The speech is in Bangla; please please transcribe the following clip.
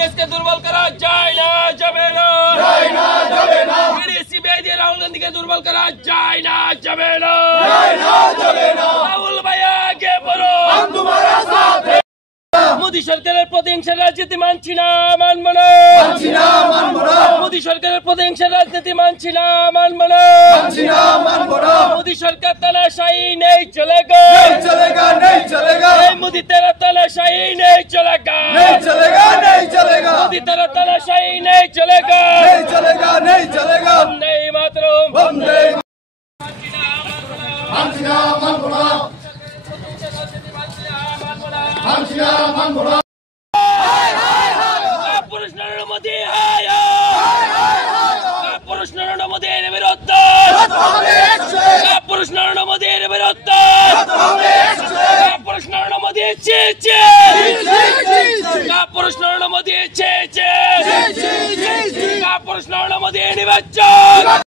দেশকে দুর্বল করা যায় না, যাবে না, সিবিআই দিয়ে রাহুল গান্ধীকে দুর্বল করা যায় না, যাবে না, রাহুল ভাইয়া আগে বলো, মোদী সরকারের প্রতিহিংসা রাজনীতি মানছি না, মানব না, মোদী সরকারের প্রতিহিংসা রাজনীতি মানছি না, মানব না, মোদী সরকার তানাশাही नहीं चलेगा, मोदी तेरा तानाशाही नहीं चलेगा, मोदी तेरा तानाशाही नहीं चलेगा, वंदे मातरम, पुरुष नरेंद्र मोदी पुरुष नरेंद्र मोदी विरुद्ध, पुरुष नरेंद्र मोदी विरुद्ध, पुरुष नरेंद्र मोदी पुरुष नरेंद्र मोदी पुरुष नरेंद्र मोदी निर्वाचन।